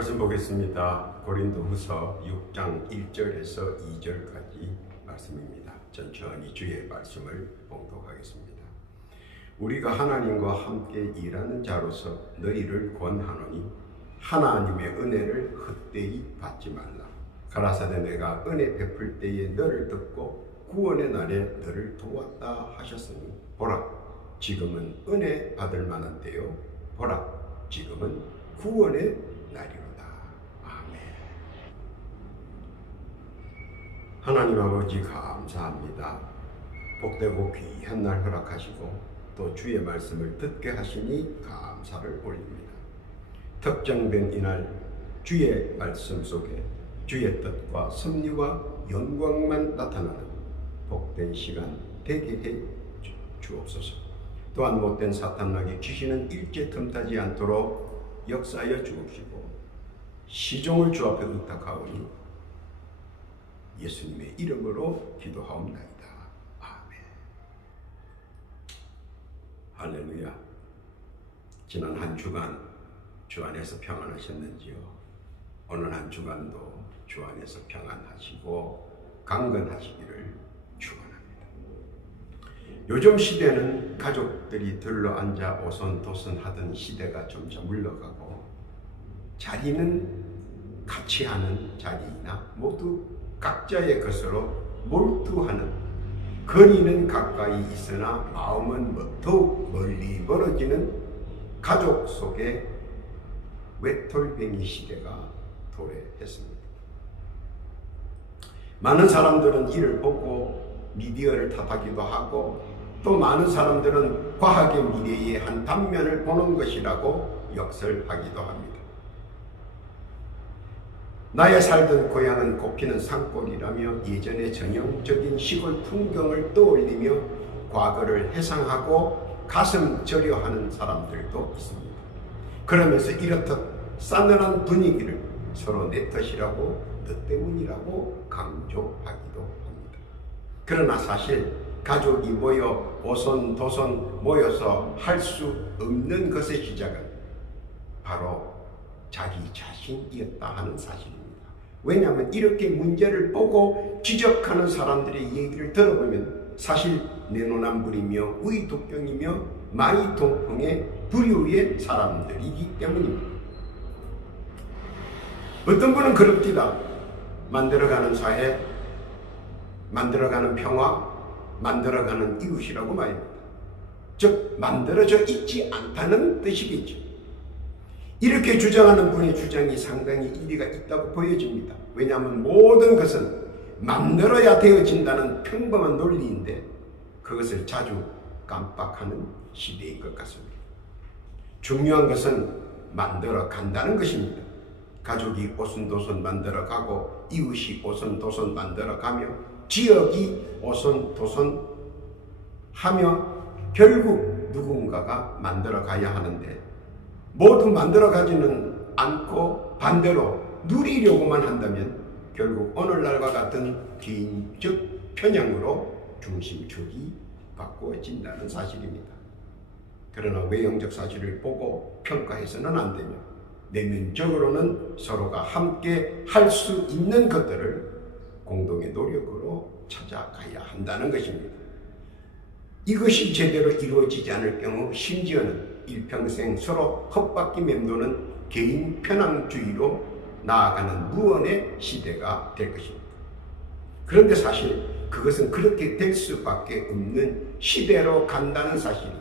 말씀 보겠습니다. 고린도후서 6장 1절에서 2절까지 말씀입니다. 천천히 주의 말씀을 봉독하겠습니다. 우리가 하나님과 함께 일하는 자로서 너희를 권하노니 하나님의 은혜를 헛되이 받지 말라. 가라사대 내가 은혜 베풀 때에 너를 듣고 구원의 날에 너를 도왔다 하셨으니 보라 지금은 은혜 받을 만한 때요 보라 지금은 구원의 날이로다. 아멘. 하나님 아버지 감사합니다. 복되고 귀한 날 허락하시고 또 주의 말씀을 듣게 하시니 감사를 올립니다. 특정된 이날 주의 말씀 속에 주의 뜻과 섭리와 영광만 나타나는 복된 시간 되게 해 주옵소서. 또한 못된 사탄에게 귀신은 일제 틈타지 않도록 역사하여 주옵시고 시종을 주 앞에 의탁하오니 예수님의 이름으로 기도하옵나이다. 아멘. 할렐루야. 지난 한 주간 주 안에서 평안하셨는지요? 오늘 한 주간도 주 안에서 평안하시고 강건하시기를 축원합니다. 요즘 시대는 가족들이 들러앉아 오손도손 하던 시대가 점점 물러가고 자리는 같이 하는 자리이나 모두 각자의 것으로 몰두하는 거리는 가까이 있으나 마음은 더욱 멀리 멀어지는 가족 속에 외톨뱅이 시대가 도래했습니다. 많은 사람들은 이를 보고 미디어를 탓하기도 하고 또 많은 사람들은 과학의 미래의 한 단면을 보는 것이라고 역설하기도 합니다. 나의 살던 고향은 꽃피는 산골이라며 예전의 전형적인 시골 풍경을 떠올리며 과거를 회상하고 가슴 저려하는 사람들도 있습니다. 그러면서 이렇듯 싸늘한 분위기를 서로 내 탓이라고 너 때문이라고 강조하기도 합니다. 그러나 사실 가족이 모여 오손도손 모여서 할 수 없는 것의 시작은 바로 자기 자신이었다 하는 사실입니다. 왜냐하면 이렇게 문제를 보고 지적하는 사람들의 얘기를 들어보면 사실 내노남불이며 의독경이며 마이동풍의 부류의 사람들이기 때문입니다. 어떤 분은 그럽디다. 만들어가는 사회, 만들어가는 평화, 만들어가는 이웃이라고 말입니다. 즉 만들어져 있지 않다는 뜻이겠죠. 이렇게 주장하는 분의 주장이 상당히 일리가 있다고 보여집니다. 왜냐하면 모든 것은 만들어야 되어진다는 평범한 논리인데 그것을 자주 깜빡하는 시대인 것 같습니다. 중요한 것은 만들어 간다는 것입니다. 가족이 오손도손 만들어가고 이웃이 오손도손 만들어가며 지역이 오손도손 하며 결국 누군가가 만들어가야 하는데 모두 만들어가지는 않고 반대로 누리려고만 한다면 결국 오늘날과 같은 개인적 편향으로 중심축이 바꾸어진다는 사실입니다. 그러나 외형적 사실을 보고 평가해서는 안 되며 내면적으로는 서로가 함께 할 수 있는 것들을 공동의 노력으로 찾아가야 한다는 것입니다. 이것이 제대로 이루어지지 않을 경우 심지어는 일평생 서로 헛바퀴 맴도는 개인 편향주의로 나아가는 무언의 시대가 될 것입니다. 그런데 사실 그것은 그렇게 될 수밖에 없는 시대로 간다는 사실이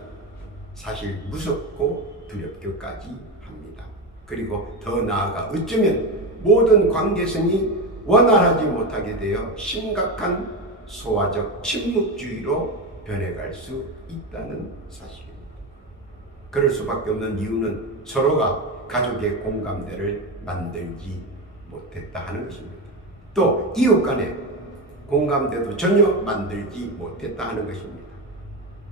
사실 무섭고 두렵기까지 합니다. 그리고 더 나아가 어쩌면 모든 관계성이 원활하지 못하게 되어 심각한 소화적 침묵주의로 변해갈 수 있다는 사실입니다. 그럴 수밖에 없는 이유는 서로가 가족의 공감대를 만들지 못했다 하는 것입니다. 또 이웃 간의 공감대도 전혀 만들지 못했다 하는 것입니다.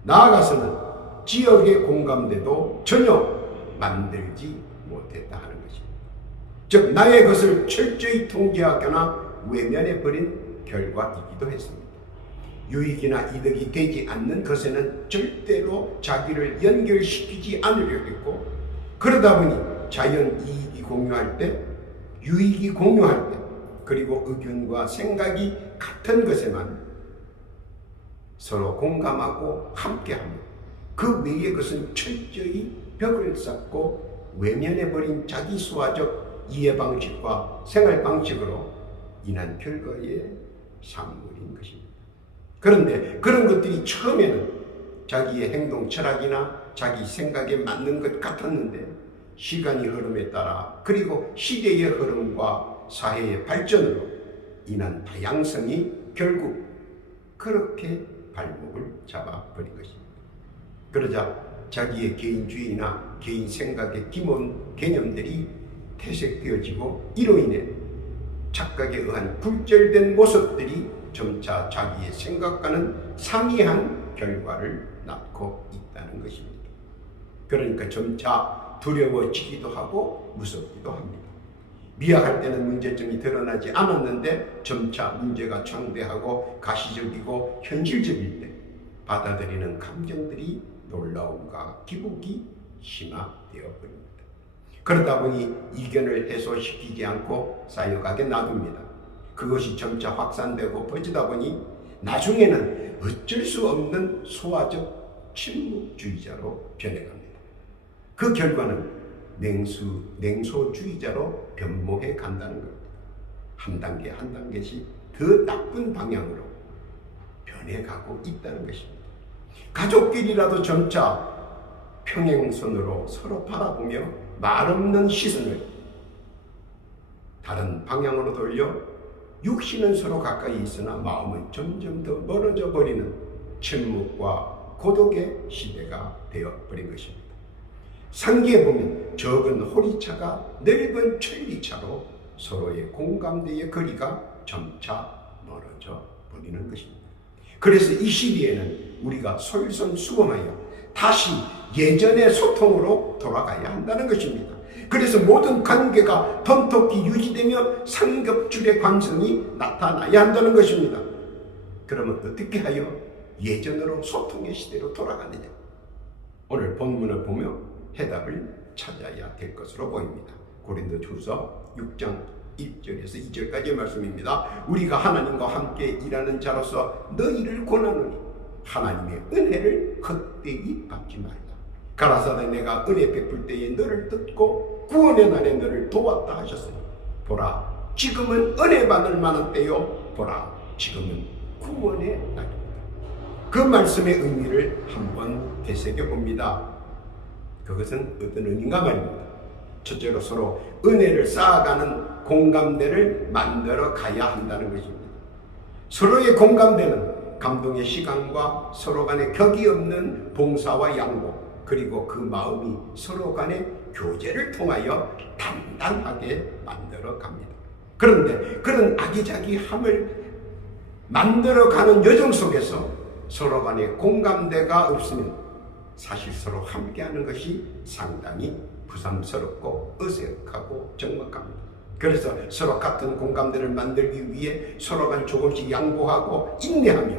나아가서는 지역의 공감대도 전혀 만들지 못했다 하는 것입니다. 즉 나의 것을 철저히 통제하거나 외면해버린 결과이기도 했습니다. 유익이나 이득이 되지 않는 것에는 절대로 자기를 연결시키지 않으려 했고 그러다 보니 자연 이익이 공유할 때 유익이 공유할 때, 그리고 의견과 생각이 같은 것에만 서로 공감하고 함께하며 그 외의 것은 철저히 벽을 쌓고 외면해버린 자기소화적 이해방식과 생활방식으로 인한 결과의 산물인 것입니다. 그런데 그런 것들이 처음에는 자기의 행동 철학이나 자기 생각에 맞는 것 같았는데 시간이 흐름에 따라 그리고 시대의 흐름과 사회의 발전으로 인한 다양성이 결국 그렇게 발목을 잡아버린 것입니다. 그러자 자기의 개인주의나 개인 생각의 기본 개념들이 퇴색되어지고 이로 인해 착각에 의한 굴절된 모습들이 점차 자기의 생각과는 상이한 결과를 낳고 있다는 것입니다. 그러니까 점차 두려워지기도 하고 무섭기도 합니다. 미약할 때는 문제점이 드러나지 않았는데 점차 문제가 창대하고 가시적이고 현실적일 때 받아들이는 감정들이 놀라움과 기복이 심화되어 버립니다. 그러다 보니 이견을 해소시키지 않고 쌓여가게 놔둡니다. 그것이 점차 확산되고 퍼지다 보니 나중에는 어쩔 수 없는 소화적 침묵주의자로 변해갑니다. 그 결과는 냉소주의자로 변모해 간다는 겁니다. 한 단계 한 단계씩 더 나쁜 방향으로 변해가고 있다는 것입니다. 가족끼리라도 점차 평행선으로 서로 바라보며 말없는 시선을 다른 방향으로 돌려 육신은 서로 가까이 있으나 마음은 점점 더 멀어져 버리는 침묵과 고독의 시대가 되어버린 것입니다. 상기해 보면 적은 호리차가 넓은 천리차로 서로의 공감대의 거리가 점차 멀어져 버리는 것입니다. 그래서 이 시기에는 우리가 솔선수범하여 다시 예전의 소통으로 돌아가야 한다는 것입니다. 그래서 모든 관계가 던톡히 유지되며 상급줄의 관성이 나타나야 한다는 것입니다. 그러면 어떻게 하여 예전으로 소통의 시대로 돌아가느냐? 오늘 본문을 보며 해답을 찾아야 될 것으로 보입니다. 고린도후서 6장 1절에서 2절까지의 말씀입니다. 우리가 하나님과 함께 일하는 자로서 너희를 권하노니 하나님의 은혜를 헛되이 받지 말라. 가라사대 내가 은혜 베풀 때에 너를 듣고 구원의 날에 너를 도왔다 하셨으니 보라 지금은 은혜 받을 만한 때요 보라 지금은 구원의 날입니다. 그 말씀의 의미를 한번 되새겨봅니다. 그것은 어떤 의미인가 말입니다. 첫째로 서로 은혜를 쌓아가는 공감대를 만들어 가야 한다는 것입니다. 서로의 공감대는 감동의 시간과 서로 간의 격이 없는 봉사와 양보 그리고 그 마음이 서로 간의 교제를 통하여 단단하게 만들어 갑니다. 그런데 그런 아기자기함을 만들어가는 여정 속에서 서로 간의 공감대가 없으면 사실 서로 함께하는 것이 상당히 부담스럽고 어색하고 적막합니다. 그래서 서로 같은 공감대를 만들기 위해 서로 간 조금씩 양보하고 인내하며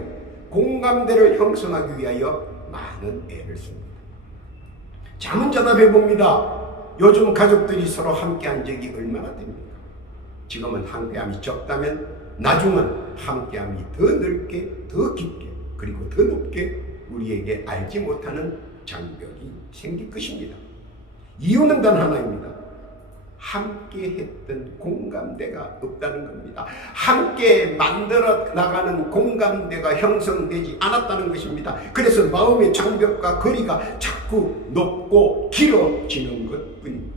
공감대를 형성하기 위하여 많은 애를 씁니다. 잠은 자다 배봅니다. 요즘 가족들이 서로 함께한 적이 얼마나 됩니까? 지금은 함께함이 적다면 나중은 함께함이 더 넓게 더 깊게 그리고 더 높게 우리에게 알지 못하는 장벽이 생길 것입니다. 이유는 단 하나입니다. 함께 했던 공감대가 없다는 겁니다. 함께 만들어 나가는 공감대가 형성되지 않았다는 것입니다. 그래서 마음의 장벽과 거리가 자꾸 높고 길어지는 것뿐입니다.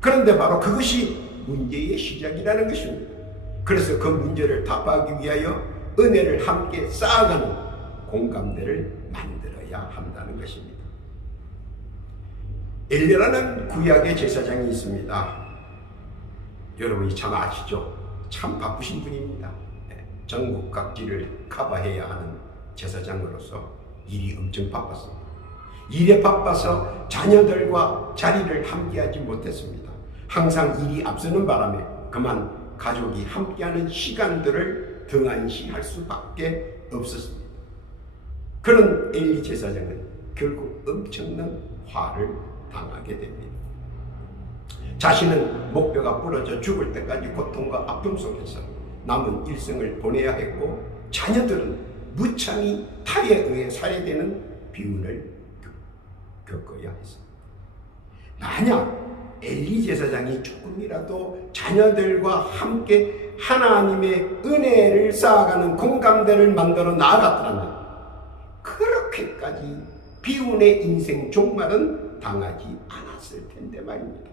그런데 바로 그것이 문제의 시작이라는 것입니다. 그래서 그 문제를 답하기 위하여 은혜를 함께 쌓아가는 공감대를 만들어야 한다는 것입니다. 엘리야라는 구약의 제사장이 있습니다. 여러분이 참 아시죠? 참 바쁘신 분입니다. 전국 각지를 커버해야 하는 제사장으로서 일이 엄청 바빴습니다. 일에 바빠서 자녀들과 자리를 함께하지 못했습니다. 항상 일이 앞서는 바람에 그만 가족이 함께하는 시간들을 등한시할 수밖에 없었습니다. 그런 엘리 제사장은 결국 엄청난 화를 당하게 됩니다. 자신은 목뼈가 부러져 죽을 때까지 고통과 아픔 속에서 남은 일생을 보내야 했고, 자녀들은 무참히 타에 의해 살해되는 비운을 겪어야 했습니다. 만약 엘리 제사장이 조금이라도 자녀들과 함께 하나님의 은혜를 쌓아가는 공감대를 만들어 나아갔더라면 그렇게까지 비운의 인생 종말은 당하지 않았을 텐데 말입니다.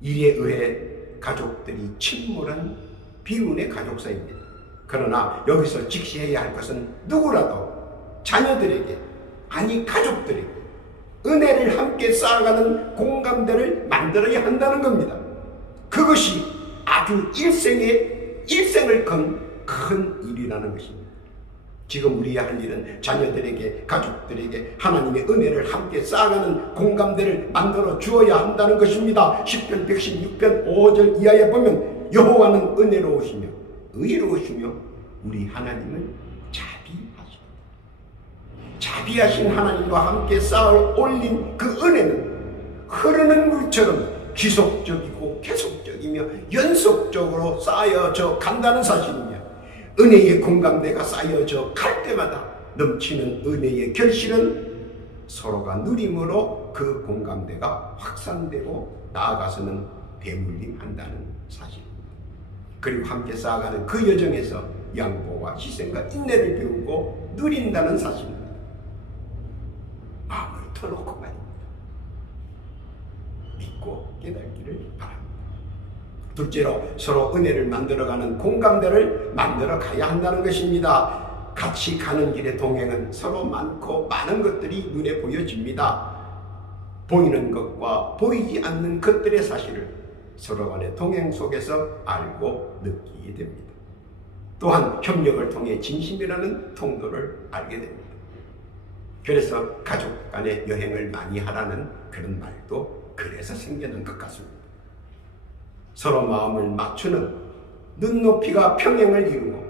이에 의해 가족들이 침몰한 비운의 가족사입니다. 그러나 여기서 직시해야 할 것은 누구라도 자녀들에게, 아니 가족들에게 은혜를 함께 쌓아가는 공감대를 만들어야 한다는 겁니다. 그것이 아주 일생을 건 큰 일이라는 것입니다. 지금 우리가 할 일은 자녀들에게, 가족들에게 하나님의 은혜를 함께 쌓아가는 공감대를 만들어 주어야 한다는 것입니다. 시편 116편 5절 이하에 보면 여호와는 은혜로우시며 의로우시며 우리 하나님은 자비하신 하나님과 함께 쌓아 올린 그 은혜는 흐르는 물처럼 지속적이고 계속적이며 연속적으로 쌓여져 간다는 사실이며, 은혜의 공감대가 쌓여져 갈 때마다 넘치는 은혜의 결실은 서로가 누림으로 그 공감대가 확산되고 나아가서는 대물림한다는 사실입니다. 그리고 함께 쌓아가는 그 여정에서 양보와 희생과 인내를 배우고 누린다는 사실입니다. 마음을 터놓고 말입니다. 믿고 깨닫기를 바랍니다. 둘째로 서로 은혜를 만들어가는 공감대를 만들어 가야 한다는 것입니다. 같이 가는 길의 동행은 서로 많고 많은 것들이 눈에 보여집니다. 보이는 것과 보이지 않는 것들의 사실을 서로 간의 동행 속에서 알고 느끼게 됩니다. 또한 협력을 통해 진심이라는 통로를 알게 됩니다. 그래서 가족 간의 여행을 많이 하라는 그런 말도 그래서 생겨난 것 같습니다. 서로 마음을 맞추는 눈높이가 평행을 이루고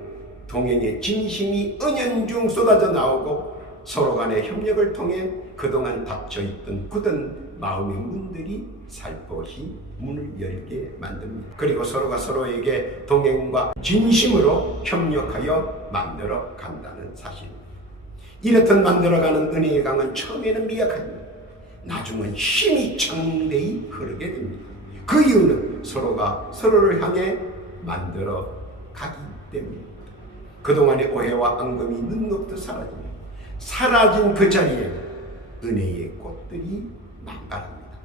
동행의 진심이 은연중 쏟아져 나오고 서로 간의 협력을 통해 그동안 닫혀있던 굳은 마음의 문들이 살포시 문을 열게 만듭니다. 그리고 서로가 서로에게 동행과 진심으로 협력하여 만들어 간다는 사실입니다. 이렇듯 만들어가는 은혜의 강은 처음에는 미약합니다. 나중은 힘이 창대히 흐르게 됩니다. 그 이유는 서로가 서로를 향해 만들어 가기 때문입니다. 그동안의 오해와 앙금이 눈높듯 사라진 그 자리에 은혜의 꽃들이 만발합니다.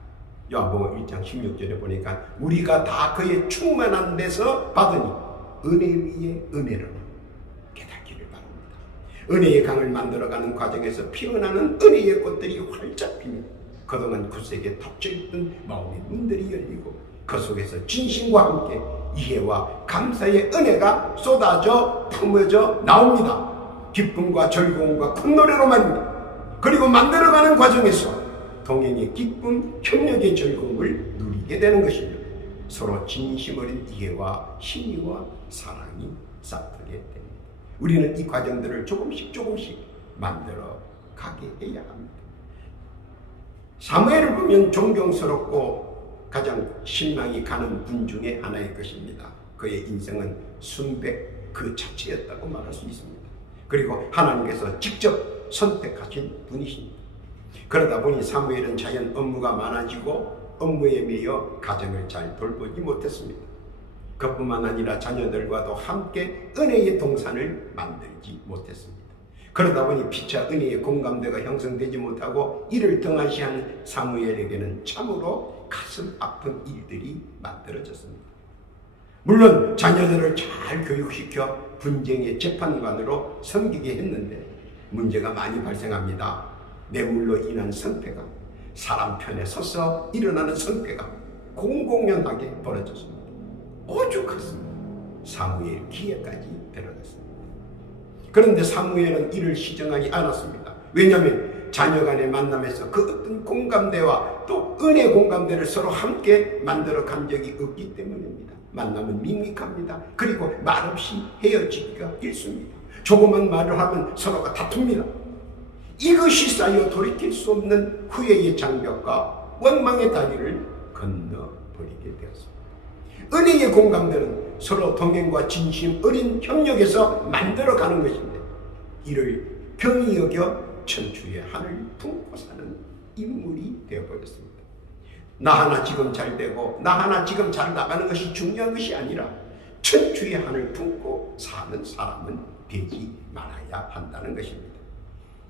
요한복음 1장 16절에 보니까 우리가 다 그의 충만한 데서 받으니 은혜 위에 은혜를 깨닫기를 바랍니다. 은혜의 강을 만들어가는 과정에서 피어나는 은혜의 꽃들이 활짝 피며 그동안 굳세게 닫혀있던 마음의 문들이 열리고 그 속에서 진심과 함께 이해와 감사의 은혜가 쏟아져 품어져 나옵니다. 기쁨과 즐거움과 큰 노래로 말입니다. 그리고 만들어가는 과정에서 동행의 기쁨, 협력의 즐거움을 누리게 되는 것이며 서로 진심 어린 이해와 신의와 사랑이 싹트게 됩니다. 우리는 이 과정들을 조금씩 만들어 가게 해야 합니다. 사무엘을 보면 존경스럽고 가장 신망이 가는 분 중에 하나일 것입니다. 그의 인생은 순백 그 자체였다고 말할 수 있습니다. 그리고 하나님께서 직접 선택하신 분이십니다. 그러다 보니 사무엘은 자연 업무가 많아지고 업무에 매여 가정을 잘 돌보지 못했습니다. 그뿐만 아니라 자녀들과도 함께 은혜의 동산을 만들지 못했습니다. 그러다 보니 피차 은혜의 공감대가 형성되지 못하고 이를 등한시하는 사무엘에게는 참으로 가슴 아픈 일들이 만들어졌습니다. 물론 자녀들을 잘 교육시켜 분쟁의 재판관으로 섬기게 했는데 문제가 많이 발생합니다. 뇌물로 인한 성패가, 사람 편에 서서 일어나는 성패가 공공연하게 벌어졌습니다. 오죽했습니다. 사무엘 기회까지 들어갔습니다. 그런데 사무엘은 이를 시정하지 않았습니다. 왜냐하면 자녀 간의 만남에서 그 어떤 공감대와 또 은혜 공감대를 서로 함께 만들어 간 적이 없기 때문입니다. 만남은 밋밋합니다. 그리고 말없이 헤어지기가 일쑤입니다. 조그만 말을 하면 서로가 다툽니다. 이것이 쌓여 돌이킬 수 없는 후회의 장벽과 원망의 다리를 건너버리게 되었습니다. 은혜의 공감대는 서로 동행과 진심 어린 협력에서 만들어가는 것인데 이를 경히 여겨 천추의 한을 품고 사는 인물이 되어버렸습니다. 나 하나 지금 잘 되고 나 하나 지금 잘 나가는 것이 중요한 것이 아니라 천추의 한을 품고 사는 사람은 되지 말아야 한다는 것입니다.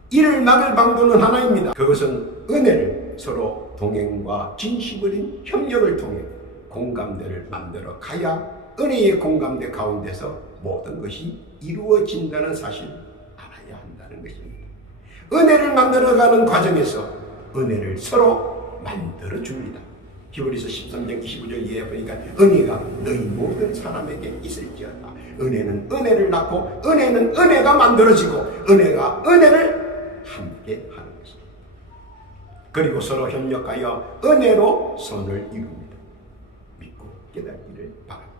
이를 막을 방도는 하나입니다. 그것은 은혜를 서로 동행과 진심 어린 협력을 통해 공감대를 만들어 가야 은혜의 공감대 가운데서 모든 것이 이루어진다는 사실을 알아야 한다는 것입니다. 은혜를 만들어가는 과정에서 은혜를 서로 만들어줍니다. 히브리서 13장 25절 이하에 보니까 은혜가 너희 모든 사람에게 있을지어다. 은혜는 은혜를 낳고 은혜는 은혜가 만들어지고 은혜가 은혜를 함께 하는 것입니다. 그리고 서로 협력하여 은혜로 선을 이룹니다. 믿고 깨닫기를 바랍니다.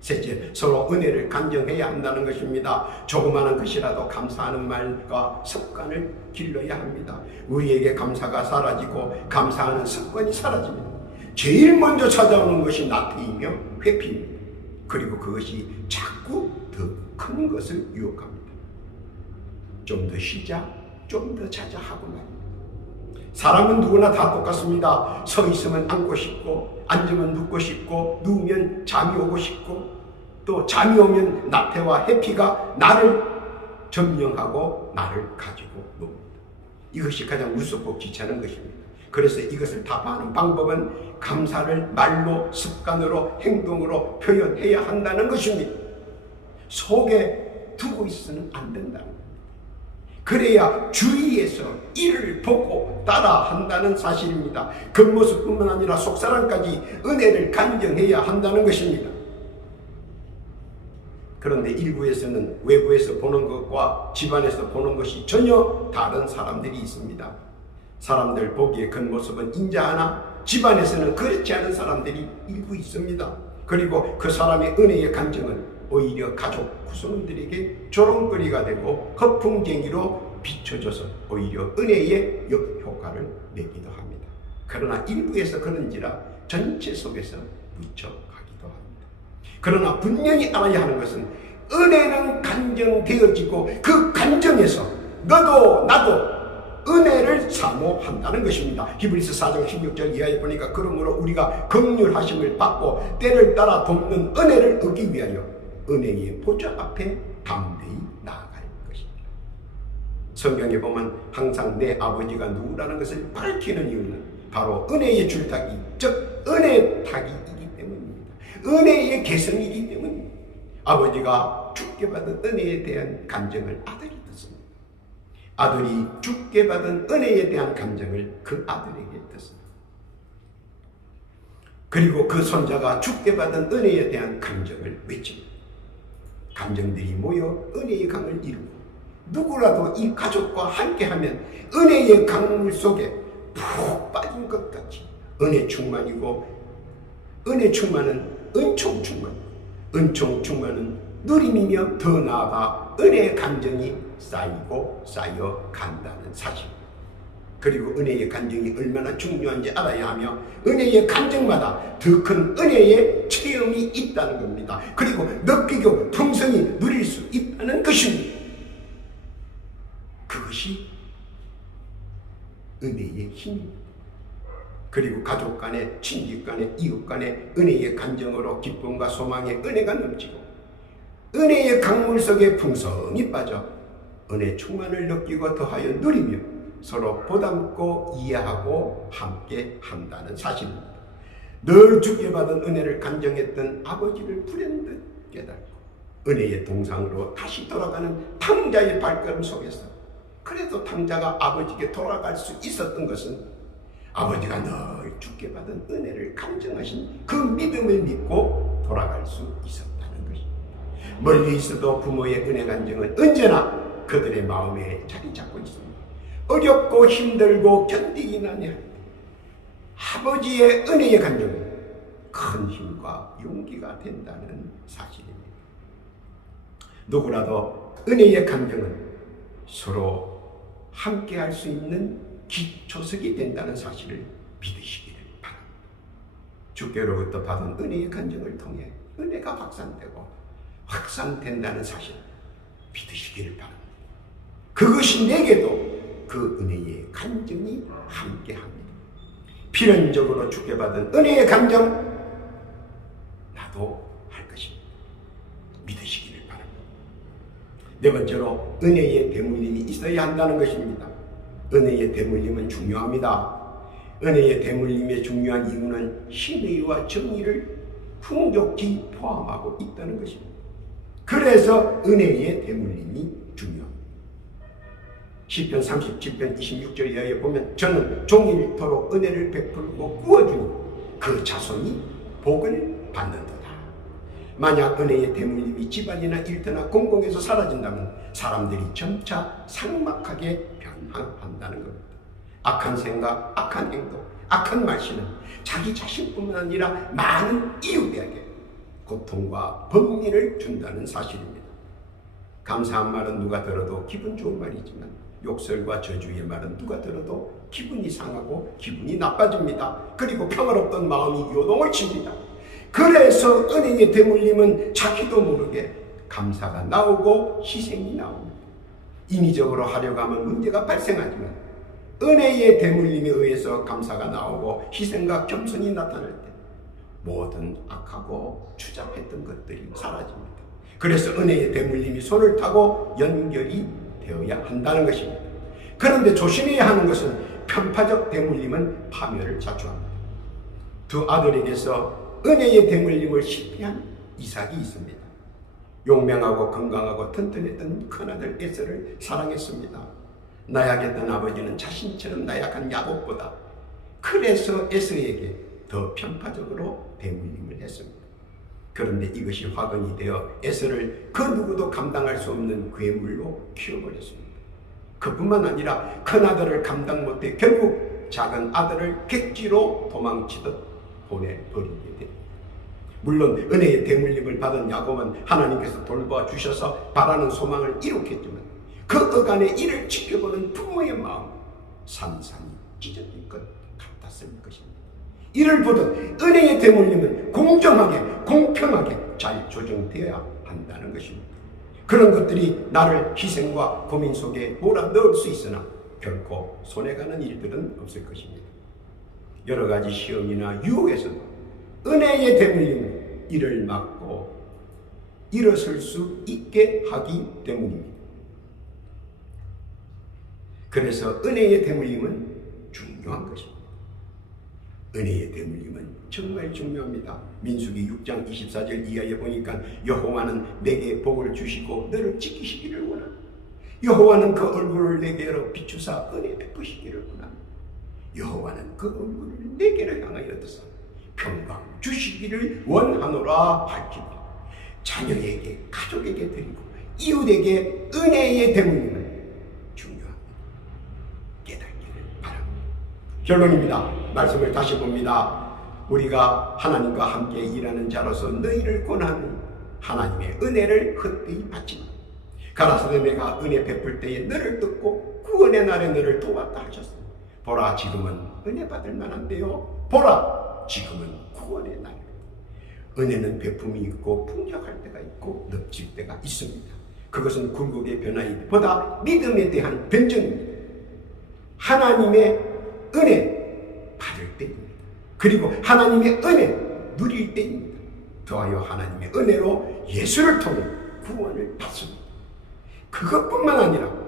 셋째, 서로 은혜를 간증해야 한다는 것입니다. 조그마한 것이라도 감사하는 말과 습관을 길러야 합니다. 우리에게 감사가 사라지고 감사하는 습관이 사라집니다. 제일 먼저 찾아오는 것이 나태이며 회피입니다. 그리고 그것이 자꾸 더 큰 것을 유혹합니다. 좀 더 쉬자, 좀 더 자자 하고 말입니다. 사람은 누구나 다 똑같습니다. 서 있으면 앉고 싶고 앉으면 눕고 싶고 누우면 잠이 오고 싶고 또 잠이 오면 나태와 해피가 나를 점령하고 나를 가지고 놉니다. 이것이 가장 무섭고 귀찮은 것입니다. 그래서 이것을 타파하는 방법은 감사를 말로, 습관으로, 행동으로 표현해야 한다는 것입니다. 속에 두고 있어서는 안 된다는 겁니다. 그래야 주위에서 이를 보고 따라한다는 사실입니다. 겉모습뿐만 아니라 속사람까지 은혜를 간증해야 한다는 것입니다. 그런데 일부에서는 외부에서 보는 것과 집안에서 보는 것이 전혀 다른 사람들이 있습니다. 사람들 보기에 겉모습은 인자하나 집안에서는 그렇지 않은 사람들이 일부 있습니다. 그리고 그 사람의 은혜의 간증은 오히려 가족 구성원들에게 조롱거리가 되고 허풍쟁이로 비춰져서 오히려 은혜의 역효과를 내기도 합니다. 그러나 일부에서 그런지라 전체 속에서 묻혀가기도 합니다. 그러나 분명히 알아야 하는 것은 은혜는 간증되어지고 그 간증에서 너도 나도 은혜를 사모한다는 것입니다. 히브리서 4장 16절 이하에 보니까 그러므로 우리가 긍휼하심을 받고 때를 따라 돕는 은혜를 얻기 위하여 은혜의 보좌 앞에 담대히 나아갈 것입니다. 성경에 보면 항상 내 아버지가 누구라는 것을 밝히는 이유는 바로 은혜의 줄타기, 즉 은혜의 타기이기 때문입니다. 은혜의 개성이기 때문입니다. 아버지가 주께 받은 은혜에 대한 간증을 아들이 듣습니다. 아들이 주께 받은 은혜에 대한 감정을 그 아들에게 듣습니다. 그리고 그 손자가 주께 받은 은혜에 대한 감정을 외칩니다. 감정들이 모여 은혜의 강을 이루고 누구라도 이 가족과 함께하면 은혜의 강물 속에 푹 빠진 것 같이 은혜 충만이고 은혜 충만은 은총 충만, 은총 충만은 누림이며 더 나아가 은혜의 감정이 쌓이고 쌓여 간다는 사실. 그리고 은혜의 간증이 얼마나 중요한지 알아야 하며 은혜의 간증마다 더 큰 은혜의 체험이 있다는 겁니다. 그리고 느끼고 풍성히 누릴 수 있다는 것입니다. 그것이 은혜의 힘입니다. 그리고 가족 간에, 친지 간에, 이웃 간에 은혜의 간증으로 기쁨과 소망의 은혜가 넘치고 은혜의 강물 속에 풍성히 빠져 은혜 충만을 느끼고 더하여 누리며 서로 보담고 이해하고 함께 한다는 사실입니다. 늘 주께 받은 은혜를 간증했던 아버지를 불현듯 깨닫고 은혜의 동상으로 다시 돌아가는 탕자의 발걸음 속에서 그래도 탕자가 아버지께 돌아갈 수 있었던 것은 아버지가 늘 주께 받은 은혜를 간증하신 그 믿음을 믿고 돌아갈 수 있었다는 것입니다. 멀리 있어도 부모의 은혜 간증은 언제나 그들의 마음에 자리 잡고 있습니다. 어렵고 힘들고 견디긴 하냐 아버지의 은혜의 간증은 큰 힘과 용기가 된다는 사실입니다. 누구라도 은혜의 간증은 서로 함께 할 수 있는 기초석이 된다는 사실을 믿으시기를 바랍니다. 주께로부터 받은 은혜의 간증을 통해 은혜가 확산되고 확산된다는 사실 믿으시기를 바랍니다. 그것이 내게도 그 은혜의 간증이 함께합니다. 필연적으로 주께 받은 은혜의 간증 나도 할 것입니다. 믿으시기를 바랍니다. 네 번째로 은혜의 대물림이 있어야 한다는 것입니다. 은혜의 대물림은 중요합니다. 은혜의 대물림의 중요한 이유는 신의와 정의를 풍족히 포함하고 있다는 것입니다. 그래서 은혜의 대물림이 중요합니다. 시편 37편 26절 이하에 보면 저는 종일토록 은혜를 베풀고 구워주니 그 자손이 복을 받는도다. 만약 은혜의 대물림이 집안이나 일터나 공공에서 사라진다면 사람들이 점차 삭막하게 변화한다는 겁니다. 악한 생각, 악한 행동, 악한 말씨는 자기 자신뿐만 아니라 많은 이웃에게 고통과 번민을 준다는 사실입니다. 감사한 말은 누가 들어도 기분 좋은 말이지만 욕설과 저주의 말은 누가 들어도 기분이 상하고 기분이 나빠집니다. 그리고 평화롭던 마음이 요동을 칩니다. 그래서 은혜의 대물림은 자기도 모르게 감사가 나오고 희생이 나옵니다. 인위적으로 하려고 하면 문제가 발생하지만 은혜의 대물림에 의해서 감사가 나오고 희생과 겸손이 나타날 때 모든 악하고 추잡했던 것들이 사라집니다. 그래서 은혜의 대물림이 손을 타고 연결이 되어야 한다는 것입니다. 그런데 조심해야 하는 것은 편파적 대물림은 파멸을 자초합니다. 두 아들에게서 은혜의 대물림을 실패한 이삭이 있습니다. 용맹하고 건강하고 튼튼했던 큰아들 에서를 사랑했습니다. 나약했던 아버지는 자신처럼 나약한 야곱보다 그래서 에서에게 더 편파적으로 대물림을 했습니다. 그런데 이것이 화근이 되어 에서를 그 누구도 감당할 수 없는 괴물로 키워버렸습니다. 그뿐만 아니라 큰아들을 감당 못해 결국 작은 아들을 객지로 도망치듯 보내버리게 됩니다. 물론 은혜의 대물림을 받은 야곱은 하나님께서 돌봐주셔서 바라는 소망을 이룩했지만 그 어간의 일을 지켜보는 부모의 마음 산산이 찢어질 것 같았을 것입니다. 이를 보듯 은혜의 대물림은 공정하게 공평하게 잘 조정되어야 한다는 것입니다. 그런 것들이 나를 희생과 고민 속에 몰아넣을 수 있으나 결코 손해가는 일들은 없을 것입니다. 여러 가지 시험이나 유혹에서도 은혜의 대물림은 이를 막고 일어설 수 있게 하기 때문입니다. 그래서 은혜의 대물림은 중요한 것입니다. 은혜의 대물림은 정말 중요합니다. 민수기 6장 24절 이하에 보니까 여호와는 내게 복을 주시고 너를 지키시기를 원하노라. 여호와는 그 얼굴을 내게로 비추사 은혜 베푸시기를 원하노라. 여호와는 그 얼굴을 내게로 향하여 드사 평강 주시기를 원하노라 할지니 자녀에게 가족에게 드리고 이웃에게 은혜의 대물림은 중요합니다. 깨닫기를 바랍니다. 결론입니다. 말씀을 다시 봅니다. 우리가 하나님과 함께 일하는 자로서 너희를 권하니 하나님의 은혜를 헛되이 받지 마. 가라사대 내가 은혜 베풀 때에 너를 듣고 구원의 날에 너를 도왔다 하셨으니 보라 지금은 은혜 받을 만한데요. 보라 지금은 구원의 날입니다. 은혜는 베품이 있고 풍족할 때가 있고 넘칠 때가 있습니다. 그것은 굴곡의 변화보다 믿음에 대한 변정입니다. 하나님의 은혜 받을 때입니다. 그리고 하나님의 은혜 누릴 때입니다. 더하여 하나님의 은혜로 예수를 통해 구원을 받습니다. 그것뿐만 아니라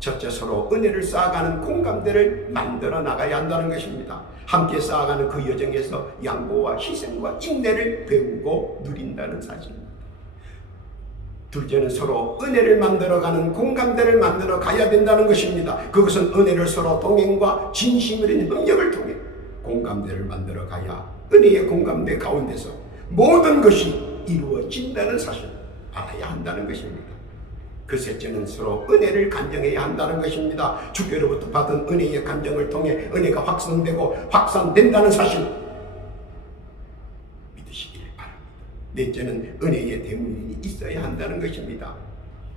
첫째 서로 은혜를 쌓아가는 공감대를 만들어 나가야 한다는 것입니다. 함께 쌓아가는 그 여정에서 양보와 희생과 인내를 배우고 누린다는 사실입니다. 둘째는 서로 은혜를 만들어가는 공감대를 만들어 가야 된다는 것입니다. 그것은 은혜를 서로 동행과 진심을 있는 협력을 통해 공감대를 만들어 가야 은혜의 공감대 가운데서 모든 것이 이루어진다는 사실을 알아야 한다는 것입니다. 그 셋째는 서로 은혜를 간증해야 한다는 것입니다. 주께로부터 받은 은혜의 간증을 통해 은혜가 확산되고 확산된다는 사실 믿으시기를 바랍니다. 넷째는 은혜의 대물림이 있어야 한다는 것입니다.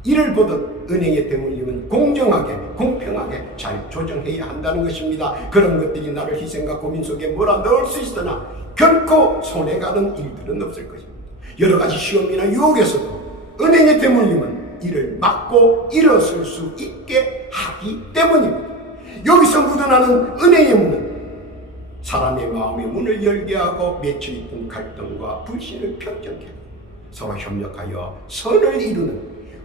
이를 보듯 은행의 대물림은 공정하게 공평하게 잘 조정해야 한다는 것입니다. 그런 것들이 나를 희생과 고민 속에 몰아넣을 수 있으나 결코 손해가는 일들은 없을 것입니다. 여러 가지 시험이나 유혹에서도 은행의 대물림은 이를 막고 일어설 수 있게 하기 때문입니다. 여기서 묻어나는 은행의 문은 사람의 마음의 문을 열게 하고 맺혀있던 갈등과 불신을 평정해 서로 협력하여 선을 이루는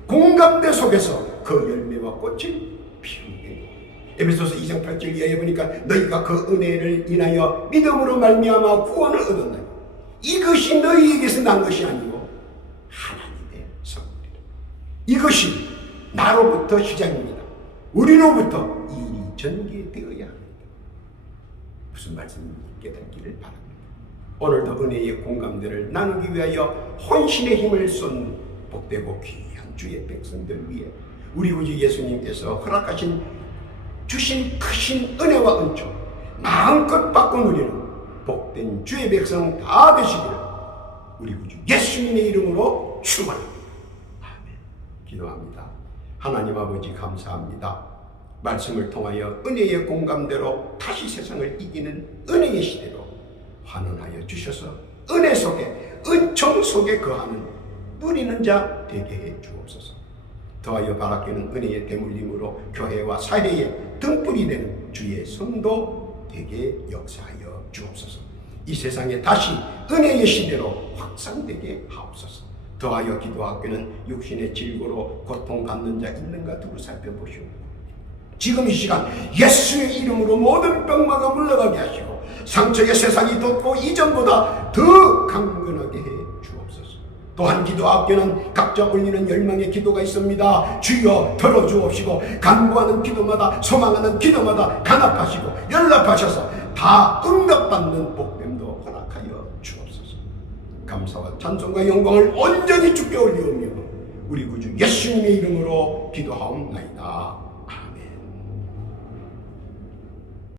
공감대 속에서 그 열매와 꽃을 피우게. 에베소서 2장 8절 이하에 보니까 너희가 그 은혜를 인하여 믿음으로 말미암아 구원을 얻었나니 이것이 너희에게서 난 것이 아니고 하나님의 선물이라. 이것이 나로부터 시작입니다. 우리로부터 일이 전개되어야 합니다. 무슨 말씀인지 깨닫기를 바랍니다. 오늘도 은혜의 공감대를 나누기 위하여 혼신의 힘을 쏟는 복되고 귀한 주의 백성들 위해 우리 구주 예수님께서 허락하신 주신 크신 은혜와 은총 마음껏 받고 누리는 복된 주의 백성 다 되시기를 우리 구주 예수님의 이름으로 축원합니다. 아멘. 기도합니다. 하나님 아버지 감사합니다. 말씀을 통하여 은혜의 공감대로 다시 세상을 이기는 은혜의 시대로 환원하여 주셔서 은혜 속에 은총 속에 거하는 누리는 자 되게 해 주옵소서. 더하여 바라기는 은혜의 대물림으로 교회와 사회에 등불이 되는 주의 성도 되게 역사하여 주옵소서. 이 세상에 다시 은혜의 시대로 확산되게 하옵소서. 더하여 기도학교는 육신의 질고로 고통받는 자 있는가 두루 살펴보시옵고 지금 이 시간 예수의 이름으로 모든 병마가 물러가게 하시고 상처의 세상이 돋고 이전보다 더 강건하게 해 주옵소서. 또한 기도학교는 각자 올리는 열망의 기도가 있습니다. 주여 들어주옵시고 간구하는 기도마다 소망하는 기도마다 간합하시고 연락하셔서 다 응답받는 복됨도 허락하여 주옵소서. 감사와 찬송과 영광을 온전히 주께 올리오며 우리 구주 예수님의 이름으로 기도하옵나이다.